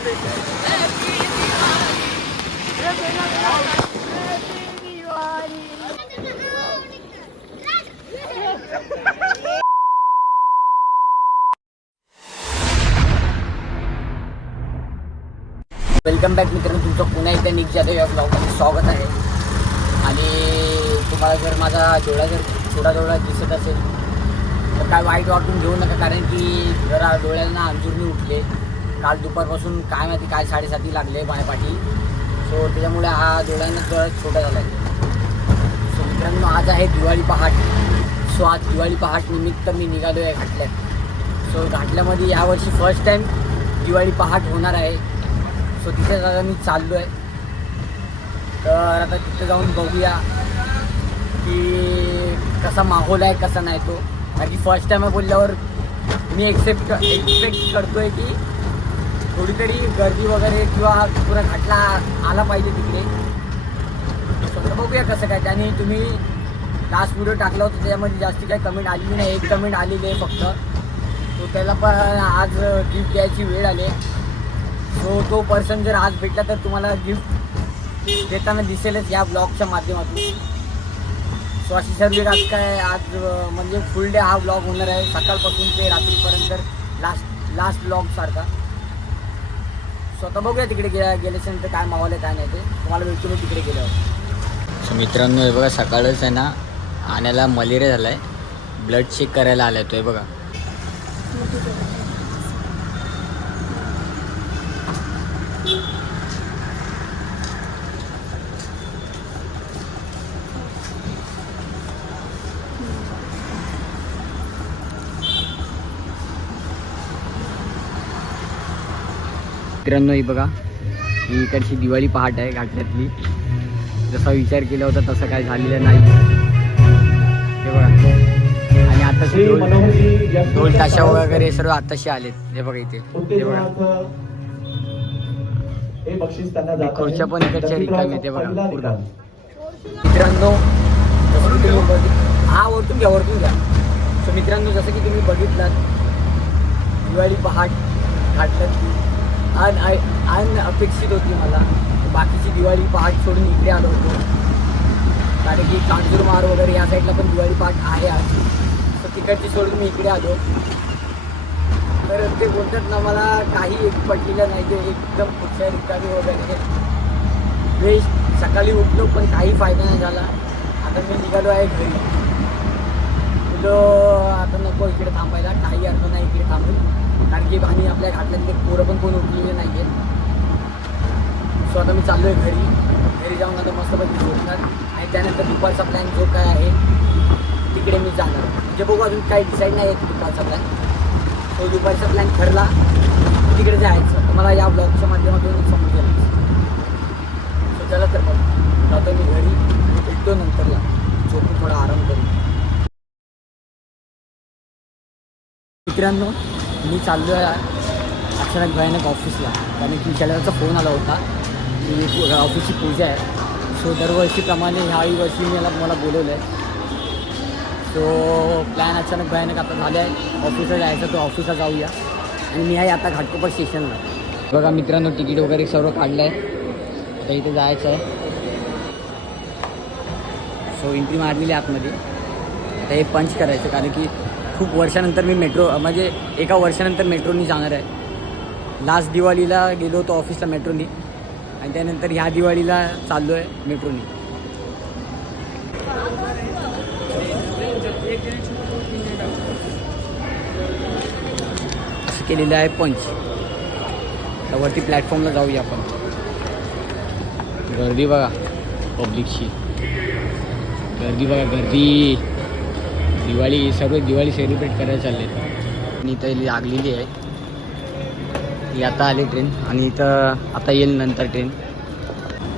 Welcome back मित्रांनो, तुमचं पुन्हा एकदा निक जाधव या ब्लॉगमध्ये स्वागत आहे. आणि तुम्हाला जर माझा डोळा जर थोडा दिसत असेल तर काय वाईट वाटून घेऊ नका, कारण की जरा डोळ्यांना अंजुरणी उठले. काल दुपारपासून काय माहिती काय 7:30 लागले पाठी. सो त्याच्यामुळे हा डोळ्यांना थोडा छोटा झाला आहे. सो मित्रांनो, आज आहे दिवाळी पहाट. सो आज दिवाळी पहाट निमित्त मी निघालो आहे घाटल्यात. सो घाटल्यामध्ये यावर्षी फर्स्ट टाईम दिवाळी पहाट होणार आहे. सो तिथे आता मी चाललो आहे. तर आता तिथे जाऊन बघूया की कसा माहोल आहे कसा नाही तो. कारण की फर्स्ट टाईम आहे बोलल्यावर मी एक्सपेक्ट करतो आहे की थोडीतरी गर्दी वगैरे किंवा पुरा घाटला आला पाहिजे तिकडे. सो बघूया कसं काय. त्याने तुम्ही लास्ट व्हिडिओ टाकला होता त्याच्यामध्ये जास्ती काही कमेंट आलेली नाही, एक कमेंट आलेली आहे फक्त. तो त्याला पण आज गिफ्ट द्यायची वेळ आली. सो तो पर्सन जर आज भेटला तर तुम्हाला गिफ्ट देताना दिसेलच या ब्लॉगच्या माध्यमातून. सो अशी सर्व आज म्हणजे फुल डे हा ब्लॉग होणार आहे, सकाळपासून ते रात्रीपर्यंत लास्ट ब्लॉगसारखा. स्वतः बघूया तिकडे गेल्याच्यानंतर काय माहोल आहे काय नाही ते तुम्हाला भेटतो मी तिकडे गेल्यावर. सो मित्रांनो, हे बघा सकाळच आहे ना आण्याला मलेरिया झाला आहे. ब्लड चेक करायला आला आहे तो. हे बघा मित्रांनो, ही बघा ही इकडची दिवाळी पहाट आहे घाटल्यातली. जसा विचार केला होता तसं काय झालेलं नाही. हे बघा, आणि आता ढोल ताशा वगैरे सर्व आताशी आलेत. हे बघा इथे, हे बघा खुर्च्या पण इकडच्या रिकामी येते बघा पूर्ण. मित्रांनो हा वरतून घ्या. सो मित्रांनो, जसं की तुम्ही बघितलात दिवाळी पहाट घाटल्यातली अनअपेक्षित होती मला. बाकीची दिवाळी पहाट सोडून इकडे आलो होतो, कारण की कांजूरमार वगैरे या साईडला पण दिवाळी पहाट आहे आज. तर तिकडची सोडून मी इकडे आलो. तर ते बोलतात ना, मला काही एक पटलेलं नाही. ते एकदम पुढच्या रिकामी वगैरे वेस्ट. सकाळी उठलो पण काही फायदा नाही झाला. आता मी निघालो आहे घरी. तुझं आता नको इकडे थांबायला, काही अर्थ नाही इकडे थांबून, कारण की आणि आपल्या घाटल्यातले पोरं पण कोण उठलेले नाही आहेत. सो आता मी चाललो आहे घरी जाऊन आता मस्तपैकी झोपणार. आणि त्यानंतर दुपारचा प्लॅन जो काय आहे तिकडे मी जाणार. म्हणजे बघू, अजून काही डिसाईड नाही आहे दुपारचा प्लॅन. तो दुपारचा प्लॅन ठरला तिकडे जायचं. तुम्हाला या ब्लॉगच्या माध्यमातून समजेल. सो चला तर मग जातो मी घरी आणि भेटतो नंतरला. झोपून थोडा आराम करू. मित्रांनो, मी चाललो आहे अचानक भयानक ऑफिसला, कारण की विचाराचा फोन आला होता की ऑफिसची पूजा आहे. सो दरवर्षीप्रमाणे ह्याही वर्षी मला बोलवलं आहे. सो प्लॅन अचानक भयानक आता झाले आहे. ऑफिसला जायचं, तो ऑफिसला जाऊया. आणि मी आहे आता घाटकोपर स्टेशनला. बघा मित्रांनो, तिकीट वगैरे सर्व काढलं आहे. आता इथे जायचं आहे. सो एंट्री मारलेली आतमध्ये. आता हे पंच करायचं, कारण की खूप वर्षानंतर मी म्हणजे एका वर्षानंतर मेट्रोनी जाणार आहे. लास्ट दिवाळीला गेलो होतो ऑफिसला मेट्रोनी, आणि त्यानंतर ह्या दिवाळीला चाललो आहे मेट्रोनी. असं केलेलं आहे पंच. तर वरती प्लॅटफॉर्मला जाऊया आपण. गर्दी बघा पब्लिकची, गर्दी बघा गर्दी. सर्व दिवाळी सेलिब्रेट करायला चालले. आणि इथं लागलेली आहे. ही आता आली ट्रेन, आणि इथं आता येईल नंतर ट्रेन.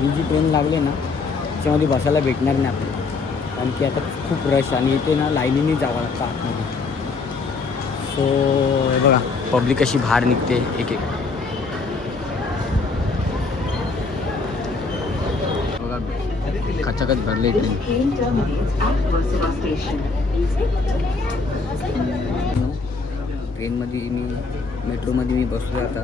ही जी ट्रेन लागली ना त्याच्यामध्ये बसायला भेटणार नाही आपल्याला, कारण की आता खूप रश. आणि इथे ना लाईनीने जावं लागतं आतमध्ये. सो हे बघा पब्लिक अशी बाहेर निघते एक एक. बघा खचाखच भरले ट्रेन. ट्रेनमध्ये मेट्रोमध्ये मी बसलो आता.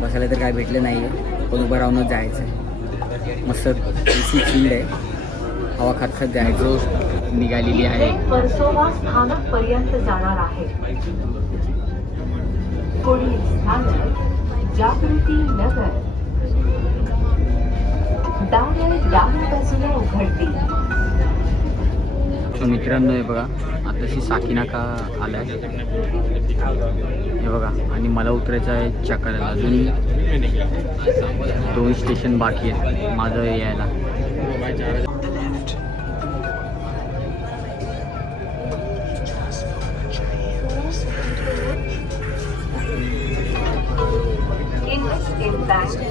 बसायला तर काय भेटलं नाही आहे, पण उभं राहूनच जायचं आहे. मस्त एसी चिल्ड आहे, हवा खात खात जायचं. निघालेली आहे. वर्सोवा स्थानक पर्यंत जाणार आहे. पुढील स्थानक जागृती नगर. दारे डाव्या बाजूला उघडतील. सो मित्रांनो हे बघा, आताशी साकीनाका आला आहे हे बघा, आणि मला उतरायचं आहे चकाला. अजून 2 स्टेशन बाकी आहेत माझं यायला.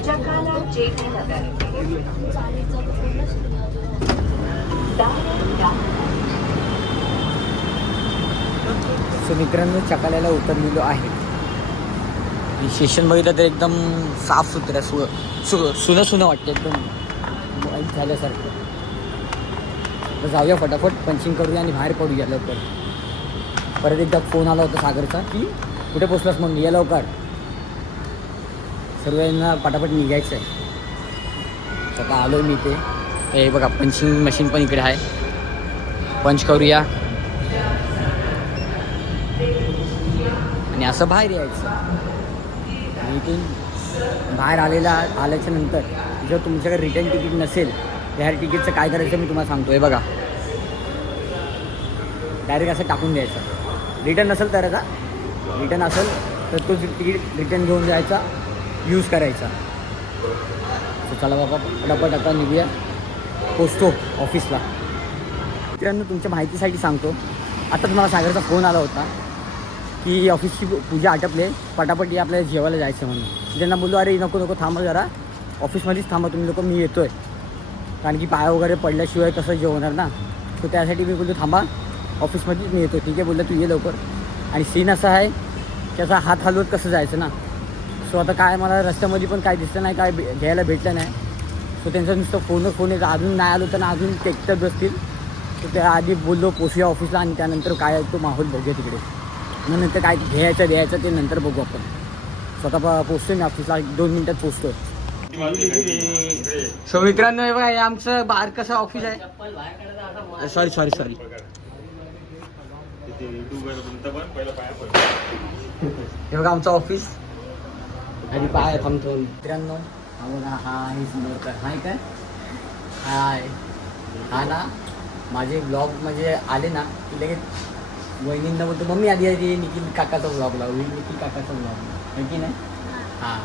चकाला जेटी नगर. सो मित्रांनो चकाल्याला उतरलेलो आहे. स्टेशन बघितलं तर एकदम साफ सुथरं सुनं सुनं वाटतं, एकदम वाईट झाल्यासारखं. तर जाऊया फटाफट, पंचिंग करूया आणि बाहेर पडूया लवकर. परत एकदा फोन आला होता सागरचा की कुठे पोचलास म्हणून, या लवकर. सर्वांना पटापट निघायचं आहे. स्वतः आलो मी ते. हे बघा पंचिंग मशीन पण इकडे आहे, पंच करूया आणि असं बाहेर यायचं. आणि इथून बाहेर आल्याच्या नंतर जर तुमच्याकडे रिटर्न तिकीट नसेल, त्या तिकीटचं काय करायचं मी तुम्हाला सांगतो. हे बघा, डायरेक्ट असं टाकून द्यायचं. रिटर्न नसेल तर रिटर्न असेल तर तो तिकीट रिटर्न घेऊन जायचा, यूज करायचा. तर चला बाबा पटापट आता निघूया, पोचतो ऑफिसला. मित्रांनो तुमच्या माहितीसाठी सांगतो, आता तुम्हाला सागरचा फोन आला होता की ऑफिसची पूजा आटपले, पटापट या आपल्याला जेवायला जायचं म्हणून. त्यांना बोललो अरे नको थांबा जरा, ऑफिसमध्येच थांबा तुम्ही लोक, मी येतो आहे. कारण की पाय वगैरे पडल्याशिवाय कसं जेवणार ना. तर त्यासाठी मी बोलतो थांबा ऑफिसमध्येच मी येतो. ठीक आहे बोललं, तू ये लवकर. आणि सीन असा आहे त्याचा हात हलवत कसं जायचं ना. सो आता काय मला रस्त्यामध्ये पण काय दिसलं नाही, काय घ्यायला भेटलं नाही. सो त्यांचं नुसतं फोन येतं, अजून नाही आलो तर ना अजून टेकटत बसतील. तर त्या आधी बोललो पोचूया ऑफिसला, आणि त्यानंतर काय तो माहोल बघूया तिकडे. मग नंतर काय द्यायचं ते नंतर बघू आपण. स्वतः पोचतो मी ऑफिसला, 2 मिनिटात पोचतो. सो मित्रांनो हे बघा, हे आमचं बारकसं ऑफिस आहे. सॉरी हे बघा आमचं ऑफिस. आणि पाय थांबतो. मित्रांनो हा बघा, हा आहे समोर. हाय काय हाय, हा ना माझे ब्लॉग म्हणजे आले ना की लगेच वहिनींना बोलतो मम्मी आधी निखिल काकाचा ब्लॉग लावू, निखिल काकाचा ब्लॉग आहे की नाही. हां,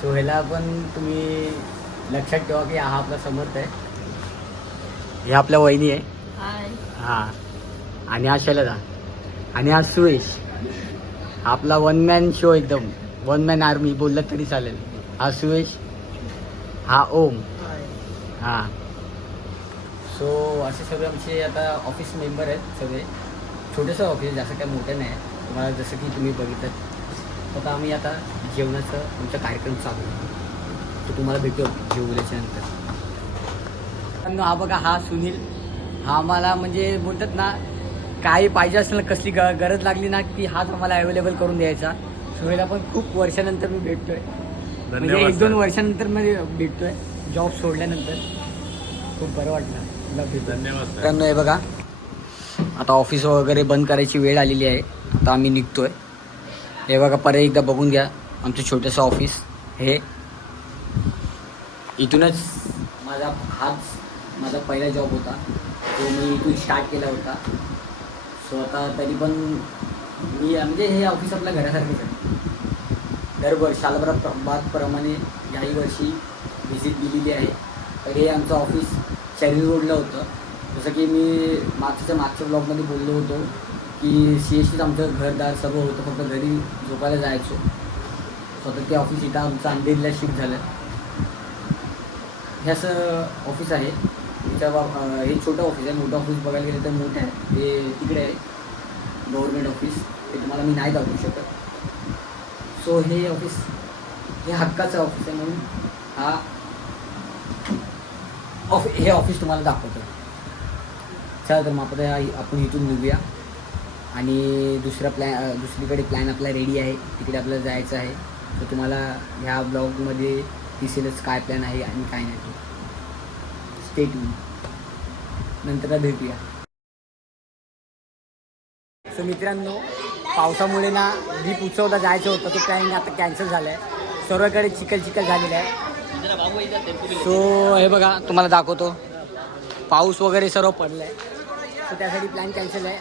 सो ह्याला पण तुम्ही लक्षात ठेवा की हा आपला समर्थ आहे, हे आपल्या वहिनी आहे. हां, आणि हा शैलजा, आणि हा सुयश. आपला 1 मॅन शो, एकदम 1 मॅन आर्मी बोललं तरी चालेल. हा सुयश, हा ओम. हां, सो असे सगळे आमचे आता ऑफिस मेंबर आहेत. सगळे छोटंसं ऑफिस, जास्त काय मोठं नाही आहे. तुम्हाला जसं की तुम्ही बघितलं, आता आम्ही आता जेवणाचं आमचा कार्यक्रम चालू आहे. तो तुम्हाला भेटतो जेवल्याच्या नंतर. हा बघा, हा सुनील. हा आम्हाला म्हणजे बोलतात ना, काही पाहिजे असेल ना, कसली गरज लागली ना की हाच आम्हाला अवेलेबल करून द्यायचा. सुनीलला पण खूप वर्षानंतर मी भेटतोय, म्हणजे 1-2 वर्षानंतर मी भेटतोय जॉब सोडल्यानंतर. खूप बरं वाटलं. धन्यवाद. हे बघा आता ऑफिस वगैरे बंद करायची वेळ आलेली आहे. आता आम्ही निघतोय. हे बघा परत एकदा बघून घ्या आमचं छोटंसं ऑफिस. हे इथूनच माझा पहिला जॉब होता, तो मी इथून स्टार्ट केला होता. सो आता तरी पण मी म्हणजे हे ऑफिस आपल्या घरासारखंच आहे. दरवर्षाप्रमाणे याही वर्षी व्हिजिट दिलेली आहे. तर हे आमचं ऑफिस शरीर रोडला होतं. जसं की मी मागच्या ब्लॉगमध्ये बोललो होतो की CSTच आमचं घरदार सर्व होतं, फक्त घरी झोपायला जायचो. स्वतः ते ऑफिस इथं आमचं अंधेरीला शिफ्ट झालं. हे असं ऑफिस आहे. हे छोटं ऑफिस आहे. मोठं ऑफिस बघायला गेलं तर मोठं आहे. हे तिकडे आहे गव्हर्नमेंट ऑफिस, ते तुम्हाला मी नाही दाखवू शकत. सो हे ऑफिस हे हक्काचं ऑफिस आहे, म्हणून हे ऑफिस तुम्हाला दाखवतो. चला तर मग आपण इथून निघूया. आणि दुसरीकडे प्लॅन आपला रेडी आहे, तिकडे आपल्याला जायचं आहे. तर तुम्हाला ह्या ब्लॉगमध्ये दिसेलच काय प्लॅन आहे आणि काय नाही. स्टे ट्यून, नंतर भेटूया. सो मित्रांनो, पावसामुळे ना दीप उत्सवला जायचं होतं, तो प्लॅनिंग आता कॅन्सल झालं आहे. सर्वकडे चिखल झालेलं आहे. सो हे बघा तुम्हाला दाखवतो, पाऊस वगैरे सर्व पडलं आहे. सो त्यासाठी प्लॅन कॅन्सल आहे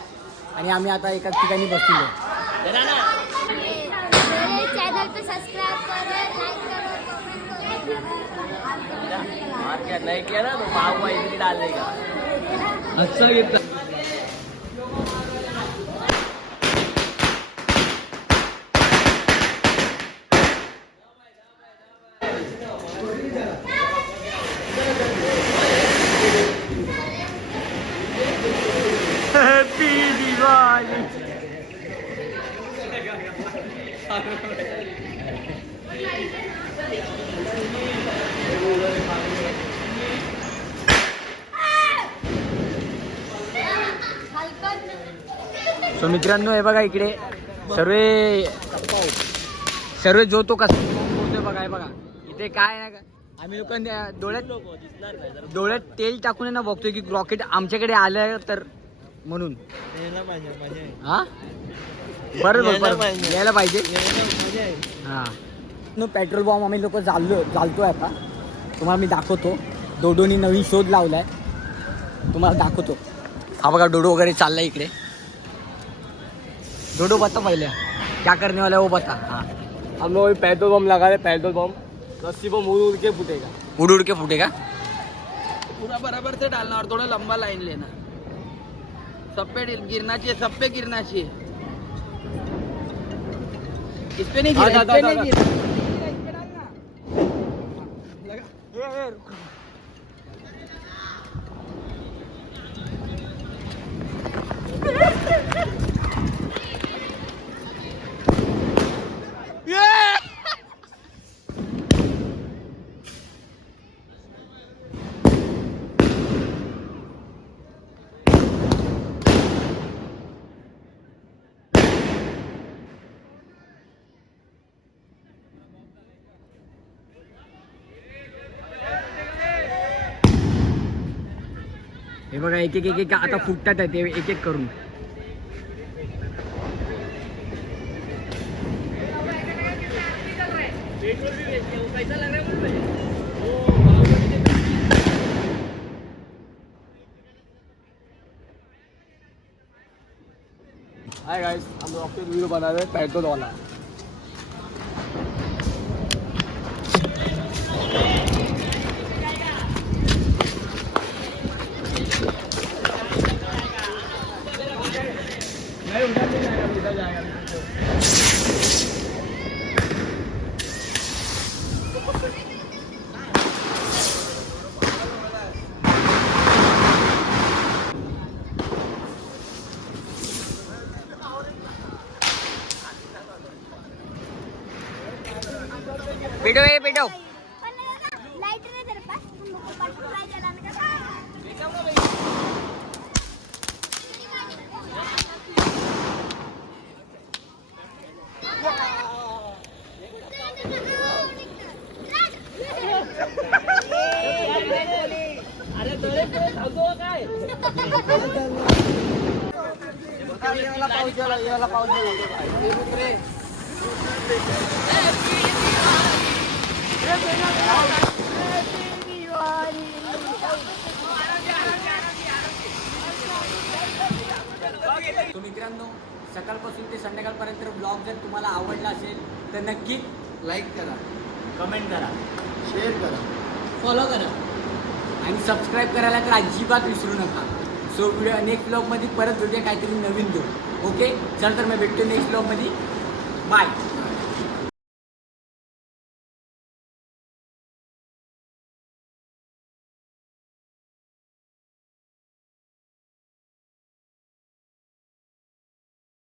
आणि आम्ही आता एका ठिकाणी बसलो. चैनल पे सब्सक्राइब करो, लाइक करो, कमेंट करो. और क्या नहीं किया ना तो पाव भाई भी डाल देगा. अच्छा घेतला. हॅपी दिवाळी. सो मित्रांनो, हे बघा इकडे सर्व जो तो कसा बोलतोय बघा. हे बघा इथे काय ना, आम्ही लोक डोळ्यात तेल टाकून ना बघतोय की रॉकेट आमच्याकडे आलं तर म्हणून. हा बरोबर, यायला पाहिजे. हा पेट्रोल बॉम्ब आम्ही लोक चालतोय आता. तुम्हाला मी दाखवतो. डोडोनी नवीन शोध लावलाय, तुम्हाला दाखवतो. हा बघा डोडो वगैरे चाललाय इकडे. डोडो बता पहिले क्या करने वाला है वो बता. हाँ, हम लोग पेट्रोल बम लगा रहे. पेट्रोल बम रस्सी बम उड़ के फूटेगा. उड़ के फूटेगा. पूरा बराबर से डालना और थोड़ा लंबा लाइन लेना. सब पे गिरना चाहिए, सब पे गिरना चाहिए. इस पे नहीं गिरा, इस पे नहीं गिरा. इस पे डालना. लगा. हे बघा एक एक आता फुटतात आहे ते एक एक करून. हाय गाइस, हम रॉकेट वीडियो बना रहे हैं पेट्रोल वाला. पेटो. लाइटर है तेरे पास? हमको बटरफ्लाई जलाने का. तो मित्रांनो, सकाळपासून ते संध्याकाळपर्यंत ब्लॉग जर तुम्हाला आवडला असेल तर नक्की लाईक करा, कमेंट करा, शेअर करा, फॉलो करा आणि सबस्क्राईब करायला तर अजिबात विसरू नका. सो नेक्स्ट ब्लॉगमध्ये परत भेटूया काहीतरी नवीन घेऊ. ओके, चल तर मी भेटतो नेक्स्ट ब्लॉगमध्ये. बाय.